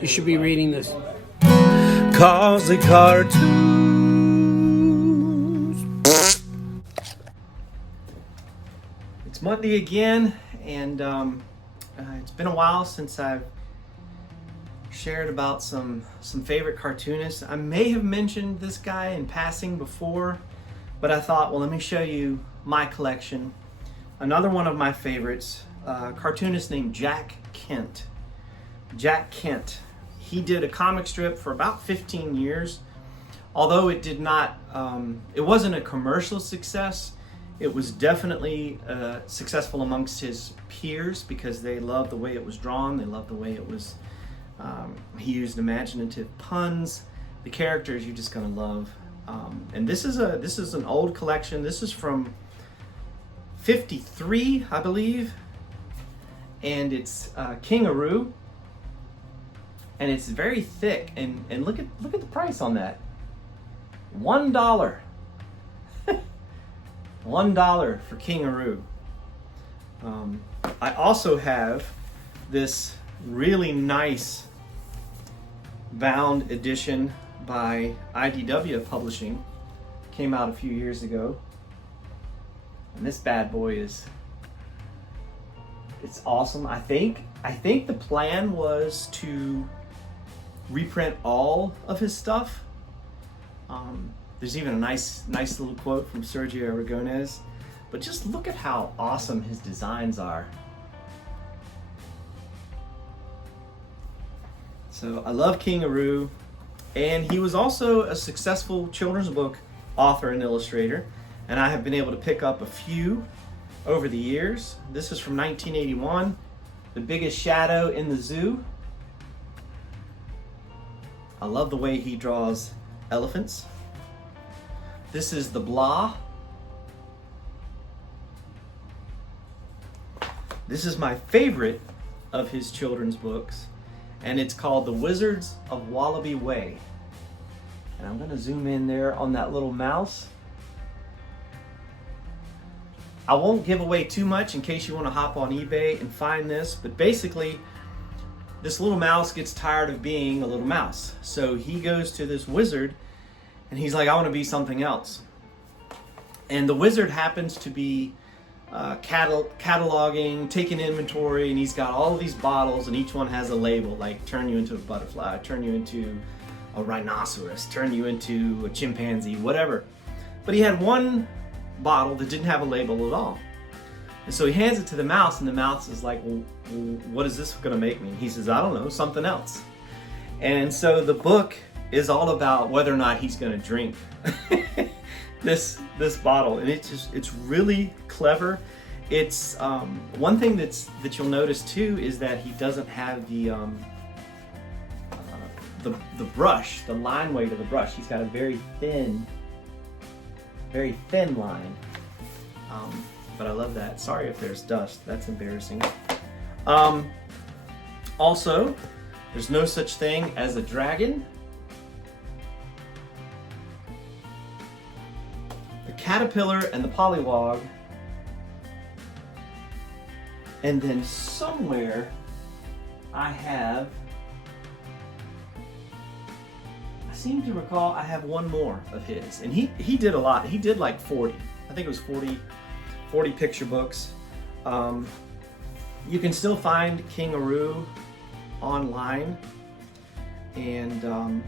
You should be reading this. Cause the cartoons. It's Monday again, and it's been a while since I've shared about some favorite cartoonists. I may have mentioned this guy in passing before, but I thought, well, let me show you my collection. Another one of my favorites, a cartoonist named Jack Kent. Jack Kent. He did a comic strip for about 15 years. Although it did not, it wasn't a commercial success, it was definitely successful amongst his peers because they loved the way it was drawn, they loved the way it was, he used imaginative puns. The characters you're just gonna love. And this is an old collection. This is from 53, I believe. And it's King-a-Roo. And it's very thick, and look at the price on that. $1. $1 for King-a-Roo. I also have this really nice bound edition by IDW Publishing. Came out a few years ago. And this bad boy it's awesome. I think the plan was to reprint all of his stuff. There's even a nice little quote from Sergio Aragonés, but just look at how awesome his designs are. So I love King-a-Roo, and he was also a successful children's book author and illustrator, and I have been able to pick up a few over the years. This is from 1981, The Biggest Shadow in the Zoo. I love the way he draws elephants. This is The Blah. This is my favorite of his children's books, and it's called The Wizards of Wallaby Way. And I'm gonna zoom in there on that little mouse. I won't give away too much in case you want to hop on eBay and find this, but basically this little mouse gets tired of being a little mouse. So he goes to this wizard and he's like, I want to be something else. And the wizard happens to be cataloging, taking inventory, and he's got all of these bottles and each one has a label, like turn you into a butterfly, turn you into a rhinoceros, turn you into a chimpanzee, whatever. But he had one bottle that didn't have a label at all. And so he hands it to the mouse, and the mouse is like, well, what is this gonna make me? He says, I don't know, something else. And so the book is all about whether or not he's gonna drink this bottle. And it's really clever. It's one thing that you'll notice too is that he doesn't have the brush, the line weight of the brush. He's got a very thin line. But I love that. Sorry if there's dust, that's embarrassing. Also, there's no such thing as a dragon. The caterpillar and the pollywog. And then somewhere I seem to recall I have one more of his. And he did a lot. He did like 40. I think it was 40 picture books. You can still find King-a-Roo online, and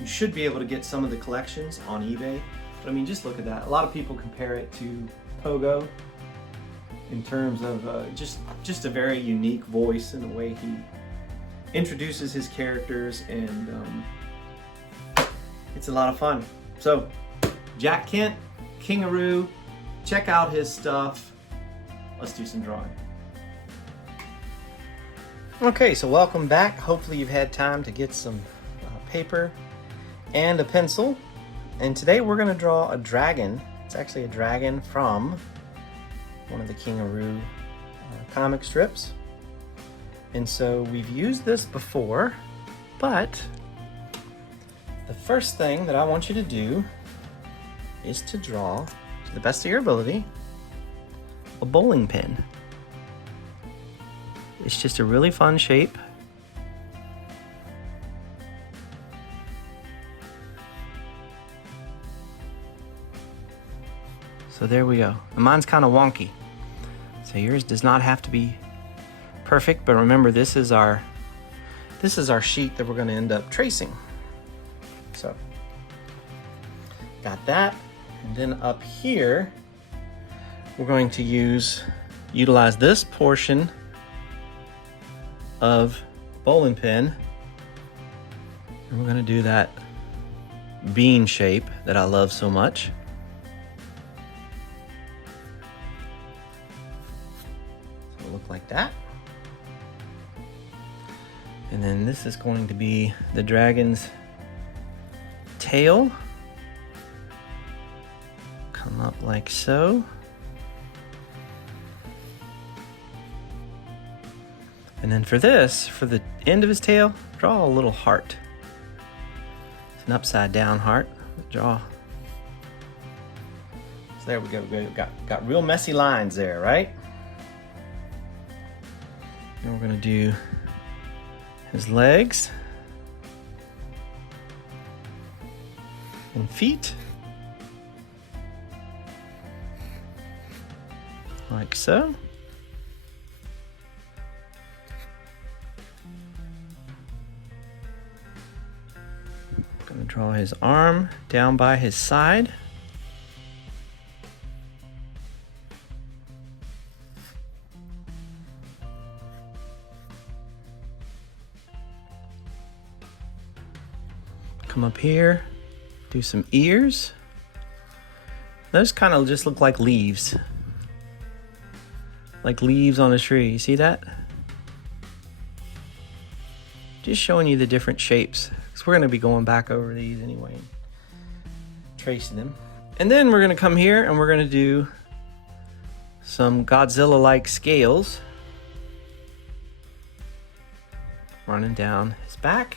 you should be able to get some of the collections on eBay. But I mean, just look at that. A lot of people compare it to Pogo in terms of just a very unique voice and the way he introduces his characters, and it's a lot of fun. So, Jack Kent, King-a-Roo, check out his stuff. Let's do some drawing. Okay, so welcome back. Hopefully you've had time to get some paper and a pencil. And today we're going to draw a dragon. It's actually a dragon from one of the King-a-Roo comic strips. And so we've used this before, but the first thing that I want you to do is to draw, to the best of your ability, a bowling pin. It's just a really fun shape. So there we go. And mine's kind of wonky. So yours does not have to be perfect, but remember this is our sheet that we're going to end up tracing. So got that. And then up here we're going to utilize this portion of bowling pin, and we're going to do that bean shape that I love so much. So it'll look like that. And then this is going to be the dragon's tail. Come up like so. And then for this, for the end of his tail, draw a little heart. It's an upside down heart. Draw. So there we go. We got real messy lines there, right? And we're gonna do his legs and feet. Like so. Gonna draw his arm down by his side. Come up here, do some ears. Those kind of just look like leaves. Like leaves on a tree, you see that? Just showing you the different shapes, because we're gonna be going back over these anyway, tracing them. And then we're gonna come here and we're gonna do some Godzilla-like scales running down his back.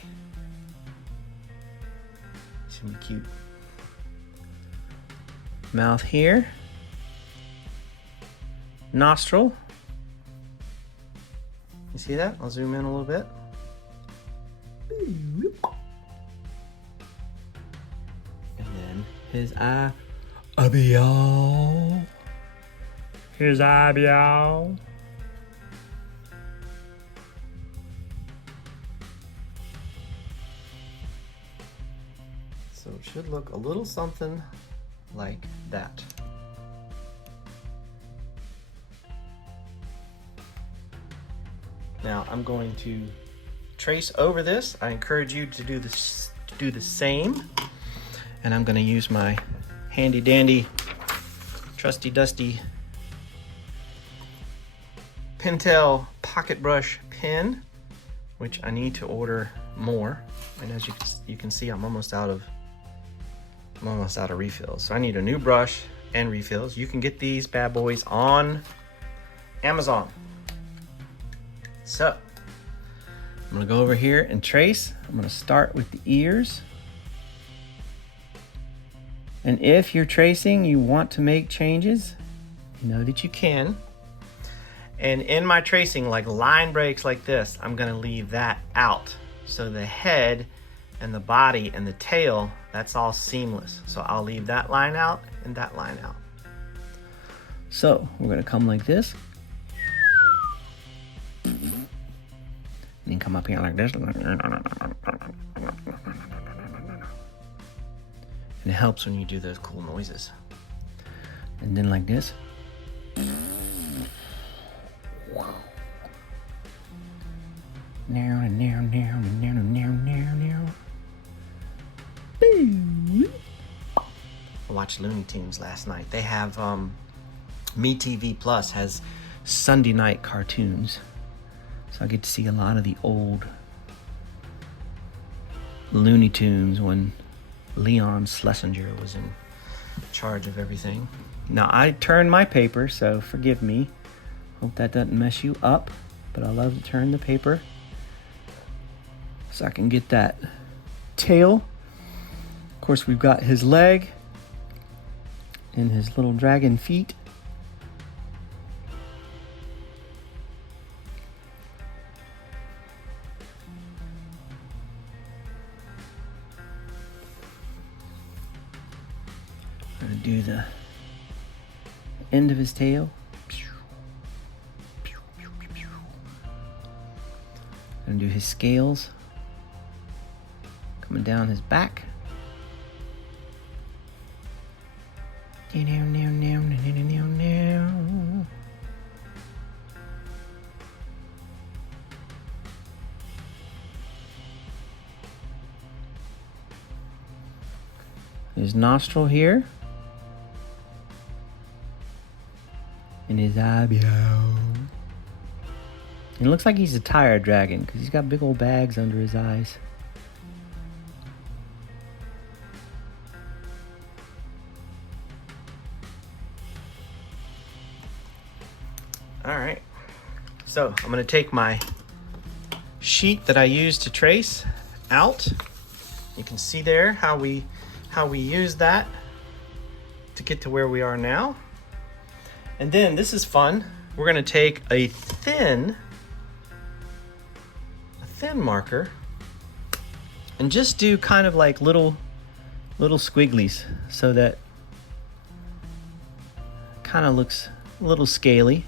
It's gonna be cute. Mouth here. Nostril. You see that? I'll zoom in a little bit. And then his eye. Eyeball. His eyeball. So it should look a little something like that. Now I'm going to trace over this. I encourage you to do this, to do the same. And I'm going to use my handy dandy, trusty dusty Pentel pocket brush pen, which I need to order more. And as you can see, I'm almost out of refills. So I need a new brush and refills. You can get these bad boys on Amazon. So I'm gonna go over here and trace. I'm gonna start with the ears. And if you're tracing, you want to make changes, know that you can. And in my tracing, like line breaks like this, I'm gonna leave that out. So the head and the body and the tail, that's all seamless. So I'll leave that line out and that line out. So we're gonna come like this. And then come up here like this. And it helps when you do those cool noises. And then like this. Now, now, now, now, now, now, now. I watched Looney Tunes last night. They have MeTV Plus has Sunday night cartoons. So I get to see a lot of the old Looney Tunes when Leon Schlesinger was in charge of everything. Now I turned my paper, so forgive me. Hope that doesn't mess you up, but I love to turn the paper so I can get that tail. Of course, we've got his leg and his little dragon feet. gonna do the end of his tail. Gonna do his scales coming down his back. His nostril here. And his eyebrow. It looks like he's a tired dragon because he's got big old bags under his eyes. All right, so I'm gonna take my sheet that I used to trace out. You can see there how we use that to get to where we are now. And then this is fun. We're gonna take a thin marker and just do kind of like little squigglies so that kind of looks a little scaly.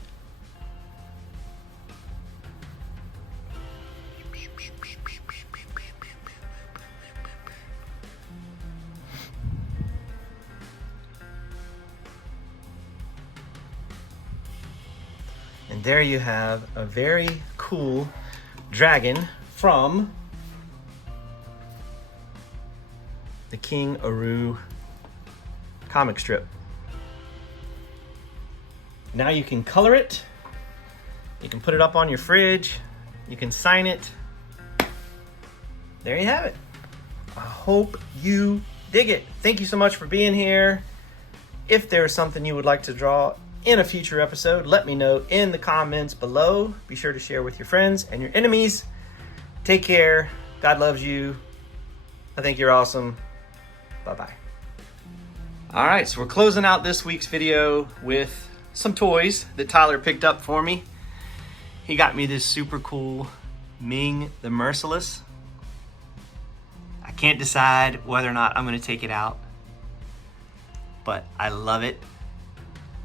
And there you have a very cool dragon from the King Aru comic strip. Now you can color it, you can put it up on your fridge, you can sign it. There you have it. I hope you dig it. Thank you so much for being here. If there's something you would like to draw in a future episode, let me know in the comments below. Be sure to share with your friends and your enemies. Take care. God loves you. I think you're awesome. Bye-bye. All right, so we're closing out this week's video with some toys that Tyler picked up for me. He got me this super cool Ming the Merciless. I can't decide whether or not I'm gonna take it out, but I love it.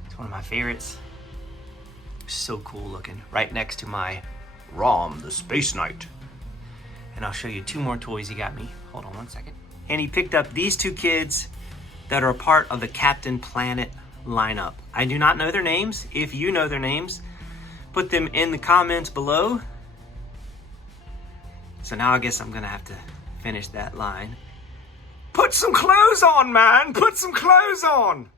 It's one of my favorites. So cool looking. Right next to my Rom, the Space Knight. And I'll show you two more toys he got me. Hold on one second. And he picked up these two kids that are a part of the Captain Planet lineup. I do not know their names. If you know their names, put them in the comments below. So now I guess I'm gonna have to finish that line. Put some clothes on, man! Put some clothes on!